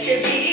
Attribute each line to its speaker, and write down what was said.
Speaker 1: should be